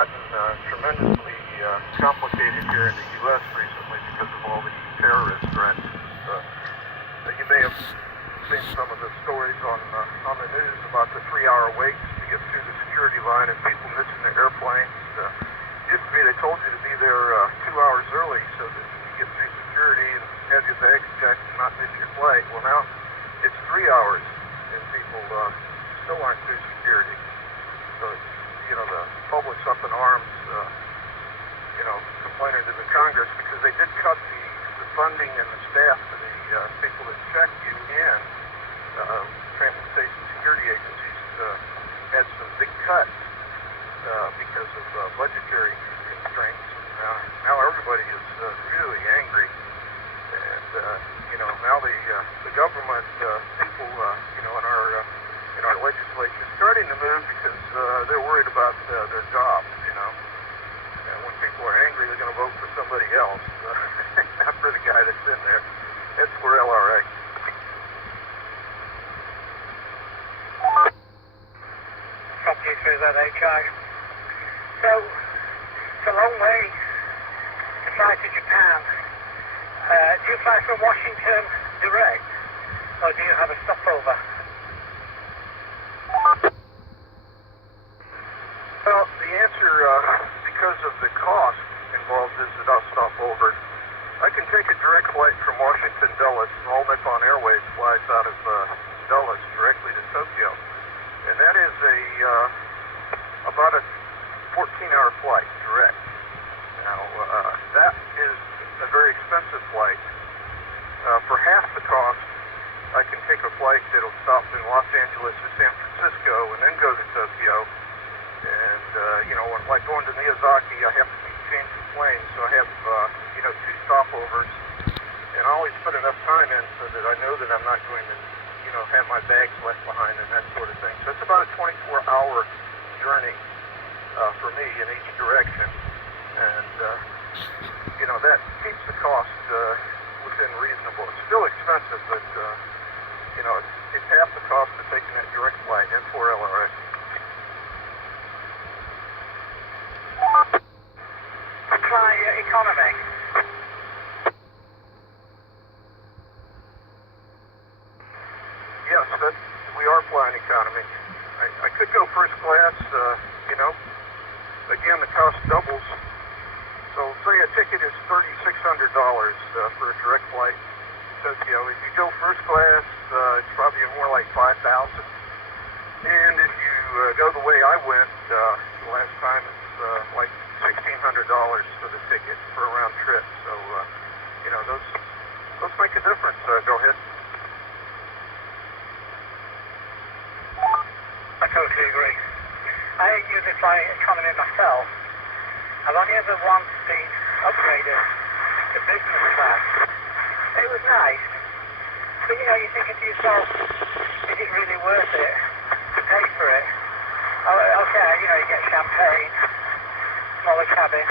gotten tremendously complicated here in the U.S. recently because of all the terrorist threats. You may have seen some of the stories on the news about the 3-hour waits to get through the security line and people missing their airplanes. Used to be they told you to be there 2 hours early so that you could get through security and have your bags checked and not miss your flight. Well, now it's 3 hours and people still aren't through security. So it's, the public's up in arms, complaining to the Congress because they did cut the funding and the staff for the people that check you in. Transportation security agencies had some big cuts because of budgetary constraints. Now everybody is really angry, and now the government people, in our legislature, starting to move because they're worried about their jobs. And when people are angry, they're going to vote for somebody else, not for the guy that's in there. That's for LRA. Property through that HI. So, it's a long way to fly to Japan. Do you fly from Washington direct, or do you have a stopover? Well, the answer, because of the cost involved, is that I'll stop over. I can take a direct flight from Washington, Dulles. All Nippon Airways flies out of Dulles directly to Tokyo. And that is about a 14-hour flight direct. Now, that is a very expensive flight. For half the cost, I can take a flight that'll stop in Los Angeles or San Francisco and then go to Tokyo. And, like going to Miyazaki, I have to change the plane, so I have, 2 stopovers. And I always put enough time in so that I know that I'm not going to, have my bags left behind and that sort of thing. So it's about a 24-hour journey for me in each direction. And, that keeps the cost within reasonable. It's still expensive, but, it's half the cost of taking that direct flight in for LRA. Fly economy. Yes, we are flying economy. I could go first class, Again, the cost doubles. So say a ticket is $3,600 for a direct flight to Tokyo. If you go first class, it's probably more like $5,000. And if you go the way I went the last time, it's like $1,600 for the ticket for a round trip. So, those make a difference. Go ahead. I totally agree. I usually fly economy myself. I've only ever once been upgraded to business class. It was nice, but you're thinking to yourself, is it really worth it to pay for it? Oh, okay, you get champagne, smaller cabin.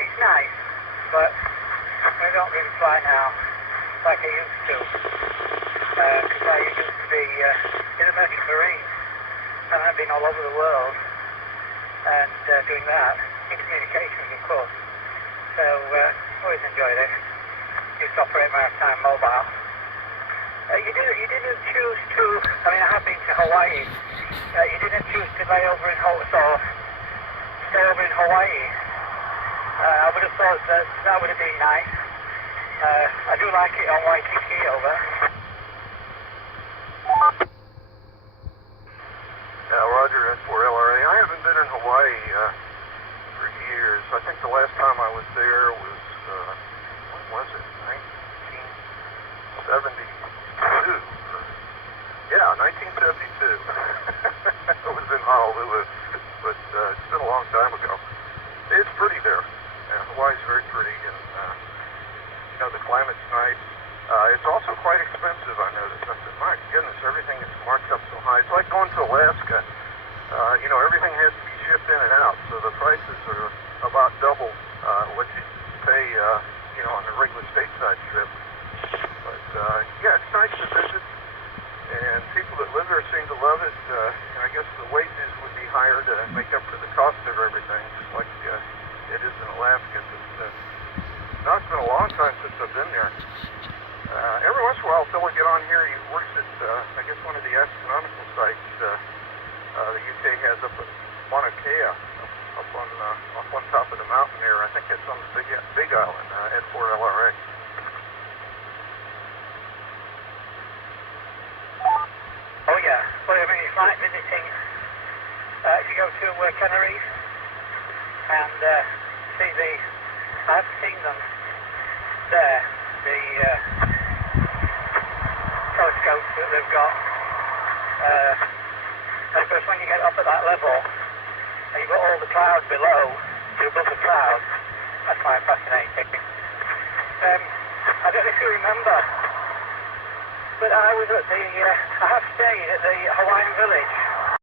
It's nice, but I don't really fly now like I used to. Because I used to be in the Merchant Marines, and I've been all over the world and doing that, in communications of course. So always enjoyed it. Used to operate maritime mobile. You didn't choose to, I have been to Hawaii. You didn't choose to lay over in stay over in Hawaii. I would have thought that would have been nice. I do like it on Waikiki over. Roger, that's for LRA. I haven't been in Hawaii for years. I think the last time I was there was, when was it? 1972. Yeah, 1972. It was in Honolulu, but it's been a long time ago. It's pretty there. Hawaii's very pretty, and the climate's nice. It's also quite expensive, I noticed. I said, my goodness, everything is marked up so high. It's like going to Alaska. Everything has to be shipped in and out, so the prices are about double what you pay, on a regular stateside trip. But, yeah, it's nice to visit, and people that live there seem to love it. And I guess the wages would be higher to make up for the cost of everything, just like it is in Alaska. But, now it's been a long time since I've been there. Every once in a while, a fellow get on here. He works at, I guess, one of the astronomical sites the UK has up at Mauna Kea, up on top of the mountain there. I think it's on the Big Island at 4LRX. Oh yeah. Well, I mean, it's like visiting. You go to Canaries and see the. I've seen them there. The telescopes that they've got. And of course, when you get up at that level, and you've got all the clouds below, you're above the clouds. That's quite fascinating. I don't know if you remember. But I was at I have stayed at the Hawaiian Village